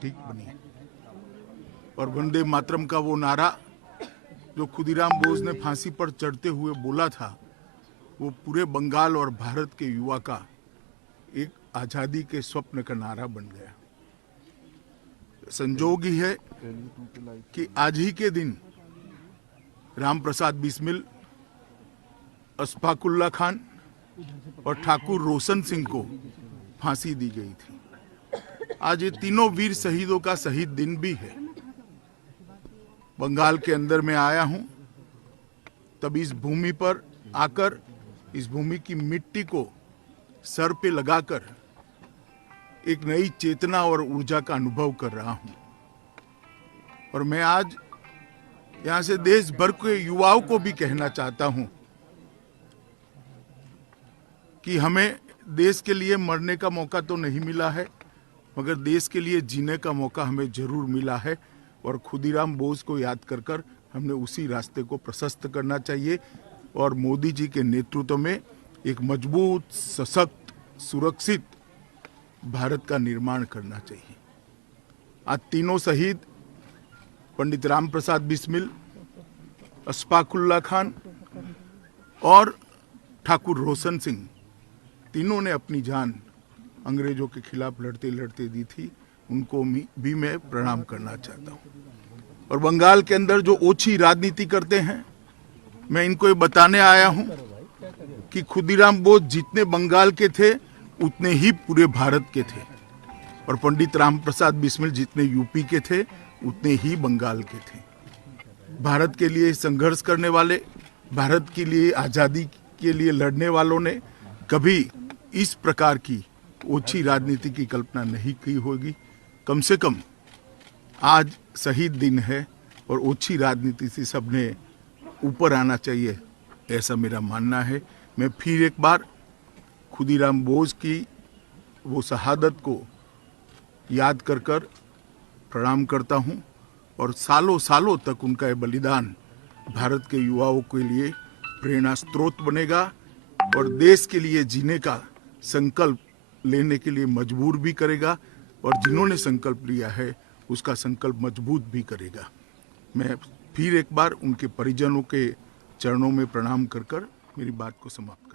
ठीक बनी। और वंदे मातरम का वो नारा जो खुदीराम बोस ने फांसी पर चढ़ते हुए बोला था, वो पूरे बंगाल और भारत के युवा का एक आजादी के स्वप्न का नारा बन गया। संजोग ही है कि आज ही के दिन राम प्रसाद बिस्मिल, अशफाकुल्ला खान और ठाकुर रोशन सिंह को फांसी दी गई थी। आज ये तीनों वीर शहीदों का शहीद दिन भी है। बंगाल के अंदर मैं आया हूं, तब इस भूमि पर आकर इस भूमि की मिट्टी को सर पे लगाकर एक नई चेतना और ऊर्जा का अनुभव कर रहा हूं। और मैं आज यहां से देश भर के युवाओं को भी कहना चाहता हूं कि हमें देश के लिए मरने का मौका तो नहीं मिला है, मगर देश के लिए जीने का मौका हमें जरूर मिला है। और खुदीराम बोस को याद कर कर हमने उसी रास्ते को प्रशस्त करना चाहिए और मोदी जी के नेतृत्व में एक मजबूत, सशक्त, सुरक्षित भारत का निर्माण करना चाहिए। आज तीनों शहीद पंडित राम प्रसाद बिस्मिल, अशफाकुल्ला खान और ठाकुर रोशन सिंह, तीनों ने अपनी जान अंग्रेजों के खिलाफ लड़ते लड़ते दी थी। उनको भी मैं प्रणाम करना चाहता हूँ। और बंगाल के अंदर जो ओछी राजनीति करते हैं, मैं इनको ये बताने आया हूँ कि खुदीराम बोस जितने बंगाल के थे उतने ही पूरे भारत के थे, और पंडित राम प्रसाद बिस्मिल जितने यूपी के थे उतने ही बंगाल के थे। भारत के लिए संघर्ष करने वाले, भारत के लिए आज़ादी के लिए लड़ने वालों ने कभी इस प्रकार की ओछी राजनीति की कल्पना नहीं की होगी। कम से कम आज शहीद दिन है और ओछी राजनीति से सबने ऊपर आना चाहिए, ऐसा मेरा मानना है। मैं फिर एक बार खुदीराम बोस की वो शहादत को याद कर कर प्रणाम करता हूँ, और सालों सालों तक उनका ये बलिदान भारत के युवाओं के लिए प्रेरणा स्रोत बनेगा और देश के लिए जीने का संकल्प लेने के लिए मजबूर भी करेगा, और जिन्होंने संकल्प लिया है उसका संकल्प मजबूत भी करेगा। मैं फिर एक बार उनके परिजनों के चरणों में प्रणाम कर कर मेरी बात को समाप्त